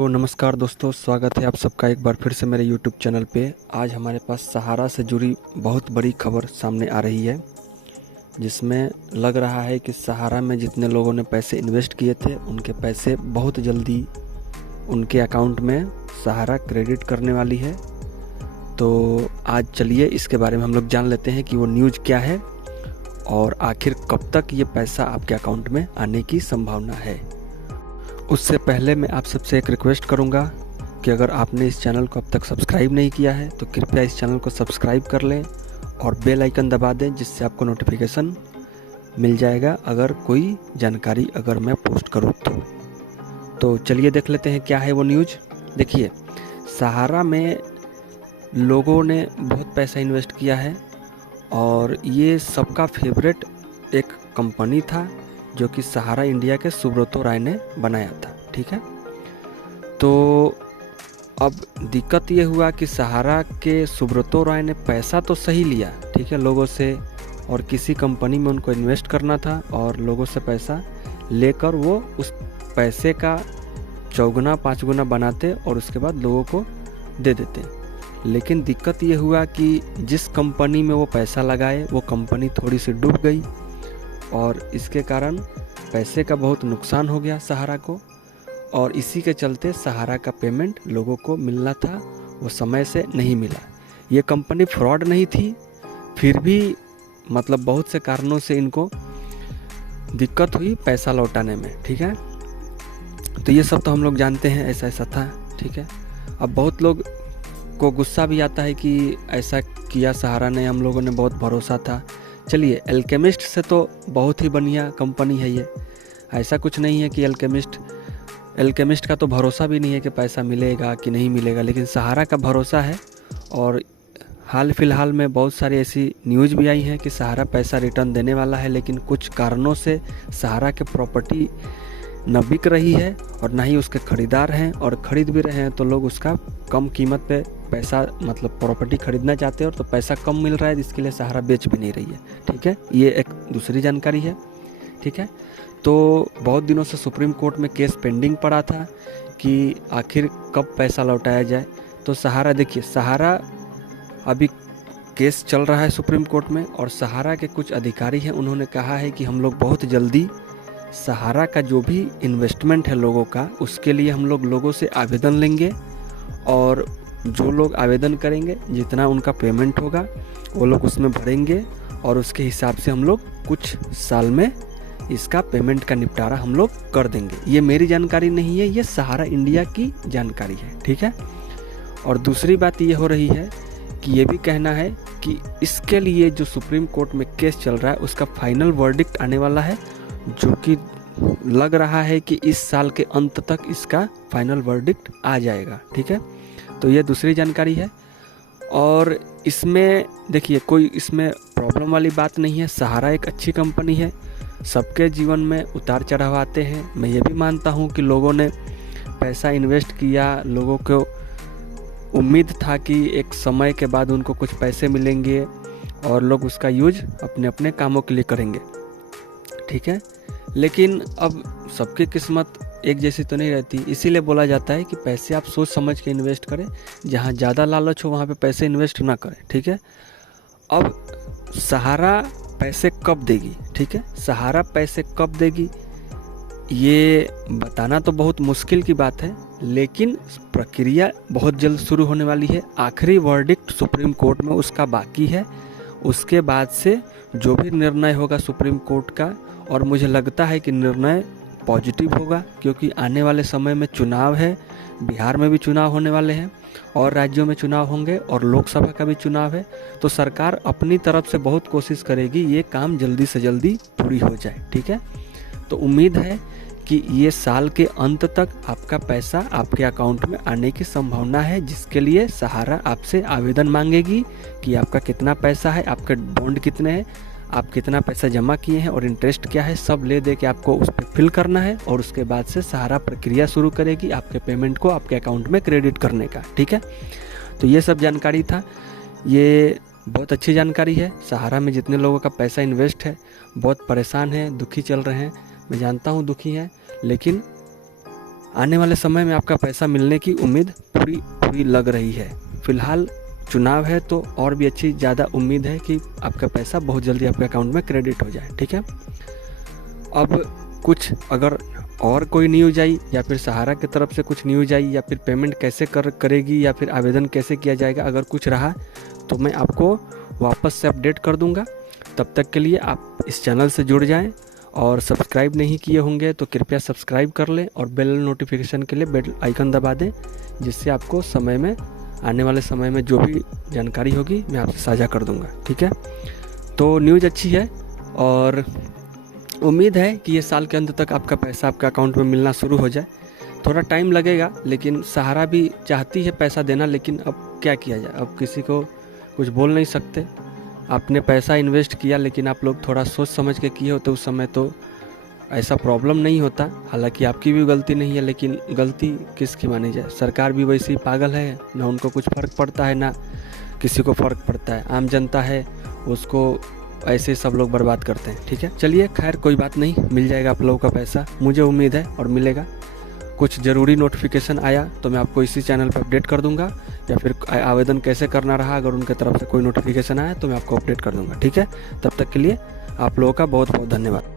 तो नमस्कार दोस्तों, स्वागत है आप सबका एक बार फिर से मेरे YouTube चैनल पे। आज हमारे पास सहारा से जुड़ी बहुत बड़ी खबर सामने आ रही है, जिसमें लग रहा है कि सहारा में जितने लोगों ने पैसे इन्वेस्ट किए थे उनके पैसे बहुत जल्दी उनके अकाउंट में सहारा क्रेडिट करने वाली है। तो आज चलिए इसके बारे में हम लोग जान लेते हैं कि वो न्यूज़ क्या है और आखिर कब तक ये पैसा आपके अकाउंट में आने की संभावना है। उससे पहले मैं आप सबसे एक रिक्वेस्ट करूंगा कि अगर आपने इस चैनल को अब तक सब्सक्राइब नहीं किया है तो कृपया इस चैनल को सब्सक्राइब कर लें और बेल आइकन दबा दें, जिससे आपको नोटिफिकेशन मिल जाएगा अगर कोई जानकारी अगर मैं पोस्ट करूं तो चलिए देख लेते हैं क्या है वो न्यूज़। देखिए, सहारा में लोगों ने बहुत पैसा इन्वेस्ट किया है और ये सबका फेवरेट एक कंपनी था जो कि सहारा इंडिया के सुब्रतो राय ने बनाया था। ठीक है, तो अब दिक्कत ये हुआ कि सहारा के सुब्रतो राय ने पैसा तो सही लिया, ठीक है, लोगों से, और किसी कंपनी में उनको इन्वेस्ट करना था और लोगों से पैसा लेकर वो उस पैसे का 4 गुना 5 गुना बनाते और उसके बाद लोगों को दे देते। लेकिन दिक्कत ये हुआ कि जिस कंपनी में वो पैसा लगाए वो कंपनी थोड़ी सी डूब गई और इसके कारण पैसे का बहुत नुकसान हो गया सहारा को, और इसी के चलते सहारा का पेमेंट लोगों को मिलना था वो समय से नहीं मिला। ये कंपनी फ्रॉड नहीं थी, फिर भी मतलब बहुत से कारणों से इनको दिक्कत हुई पैसा लौटाने में। ठीक है, तो ये सब तो हम लोग जानते हैं, ऐसा ऐसा था। ठीक है, अब बहुत लोग को गुस्सा भी आता है कि ऐसा किया सहारा ने, हम लोगों ने बहुत भरोसा था। चलिए, अल्केमिस्ट से तो बहुत ही बढ़िया कंपनी है ये, ऐसा कुछ नहीं है कि अल्केमिस्ट का तो भरोसा भी नहीं है कि पैसा मिलेगा कि नहीं मिलेगा, लेकिन सहारा का भरोसा है। और हाल फिलहाल में बहुत सारी ऐसी न्यूज़ भी आई हैं कि सहारा पैसा रिटर्न देने वाला है, लेकिन कुछ कारणों से सहारा के प्रॉपर्टी न बिक रही है और ना ही उसके खरीदार हैं, और ख़रीद भी रहे हैं तो लोग उसका कम कीमत पे पैसा मतलब प्रॉपर्टी खरीदना चाहते हैं और तो पैसा कम मिल रहा है, जिसके लिए सहारा बेच भी नहीं रही है। ठीक है, ये एक दूसरी जानकारी है। ठीक है, तो बहुत दिनों से सुप्रीम कोर्ट में केस पेंडिंग पड़ा था कि आखिर कब पैसा लौटाया जाए। तो सहारा, देखिए, सहारा अभी केस चल रहा है सुप्रीम कोर्ट में और सहारा के कुछ अधिकारी हैं, उन्होंने कहा है कि हम लोग बहुत जल्दी सहारा का जो भी इन्वेस्टमेंट है लोगों का, उसके लिए हम लोग लोगों से आवेदन लेंगे और जो लोग आवेदन करेंगे जितना उनका पेमेंट होगा वो लोग उसमें भरेंगे और उसके हिसाब से हम लोग कुछ साल में इसका पेमेंट का निपटारा हम लोग कर देंगे। ये मेरी जानकारी नहीं है, ये सहारा इंडिया की जानकारी है। ठीक है, और दूसरी बात ये हो रही है कि ये भी कहना है कि इसके लिए जो सुप्रीम कोर्ट में केस चल रहा है उसका फाइनल वर्डिक्ट आने वाला है, जो कि लग रहा है कि इस साल के अंत तक इसका फाइनल वर्डिक्ट आ जाएगा। ठीक है, तो ये दूसरी जानकारी है। और इसमें देखिए, कोई इसमें प्रॉब्लम वाली बात नहीं है, सहारा एक अच्छी कंपनी है। सबके जीवन में उतार चढ़ाव आते हैं, मैं ये भी मानता हूँ कि लोगों ने पैसा इन्वेस्ट किया, लोगों को उम्मीद था कि एक समय के बाद उनको कुछ पैसे मिलेंगे और लोग उसका यूज अपने अपने कामों के लिए करेंगे। ठीक है, लेकिन अब सबकी किस्मत एक जैसी तो नहीं रहती, इसीलिए बोला जाता है कि पैसे आप सोच समझ के इन्वेस्ट करें, जहाँ ज़्यादा लालच हो वहाँ पे पैसे इन्वेस्ट ना करें। ठीक है, अब सहारा पैसे कब देगी? ठीक है, सहारा पैसे कब देगी ये बताना तो बहुत मुश्किल की बात है, लेकिन प्रक्रिया बहुत जल्द शुरू होने वाली है। आखिरी वर्डिक्ट सुप्रीम कोर्ट में उसका बाकी है, उसके बाद से जो भी निर्णय होगा सुप्रीम कोर्ट का, और मुझे लगता है कि निर्णय पॉजिटिव होगा, क्योंकि आने वाले समय में चुनाव है, बिहार में भी चुनाव होने वाले हैं और राज्यों में चुनाव होंगे और लोकसभा का भी चुनाव है। तो सरकार अपनी तरफ से बहुत कोशिश करेगी ये काम जल्दी से जल्दी पूरी हो जाए। ठीक है, तो उम्मीद है कि ये साल के अंत तक आपका पैसा आपके अकाउंट में आने की संभावना है, जिसके लिए सहारा आपसे आवेदन मांगेगी कि आपका कितना पैसा है, आपके बॉन्ड कितने हैं, आप कितना पैसा जमा किए हैं और इंटरेस्ट क्या है, सब ले दे के आपको उस पर फिल करना है और उसके बाद से सहारा प्रक्रिया शुरू करेगी आपके पेमेंट को आपके अकाउंट में क्रेडिट करने का। ठीक है, तो ये सब जानकारी था, ये बहुत अच्छी जानकारी है। सहारा में जितने लोगों का पैसा इन्वेस्ट है बहुत परेशान हैं, दुखी चल रहे हैं, मैं जानता हूँ दुखी हैं, लेकिन आने वाले समय में आपका पैसा मिलने की उम्मीद पूरी पूरी लग रही है। फिलहाल चुनाव है तो और भी अच्छी ज़्यादा उम्मीद है कि आपका पैसा बहुत जल्दी आपके अकाउंट में क्रेडिट हो जाए, ठीक है। अब कुछ अगर और कोई न्यूज़ आई या फिर सहारा की तरफ से कुछ न्यूज़ आई या फिर पेमेंट कैसे करेगी या फिर आवेदन कैसे किया जाएगा, अगर कुछ रहा तो मैं आपको वापस से अपडेट कर दूंगा। तब तक के लिए आप इस चैनल से जुड़ जाएं और सब्सक्राइब नहीं किए होंगे तो कृपया सब्सक्राइब कर लें और बेल नोटिफिकेशन के लिए बेल आइकन दबा दें, जिससे आपको समय में आने वाले समय में जो भी जानकारी होगी मैं आपसे साझा कर दूंगा, ठीक है। तो न्यूज़ अच्छी है और उम्मीद है कि ये साल के अंत तक आपका पैसा आपका अकाउंट में मिलना शुरू हो जाए। थोड़ा टाइम लगेगा, लेकिन सहारा भी चाहती है पैसा देना, लेकिन अब क्या किया जाए, अब किसी को कुछ बोल नहीं सकते। आपने पैसा इन्वेस्ट किया लेकिन आप लोग थोड़ा सोच समझ के किए हो तो उस समय तो ऐसा प्रॉब्लम नहीं होता। हालांकि आपकी भी गलती नहीं है, लेकिन गलती किसकी मानी जाए। सरकार भी वैसी पागल है, ना उनको कुछ फ़र्क पड़ता है ना किसी को फ़र्क पड़ता है। आम जनता है उसको ऐसे सब लोग बर्बाद करते हैं, ठीक है। चलिए खैर कोई बात नहीं, मिल जाएगा आप लोगों का पैसा, मुझे उम्मीद है और मिलेगा। कुछ ज़रूरी नोटिफिकेशन आया तो मैं आपको इसी चैनल पर अपडेट कर दूंगा, या फिर आवेदन कैसे करना रहा अगर उनके तरफ से कोई नोटिफिकेशन आया तो मैं आपको अपडेट कर दूंगा, ठीक है। तब तक के लिए आप लोगों का बहुत बहुत धन्यवाद।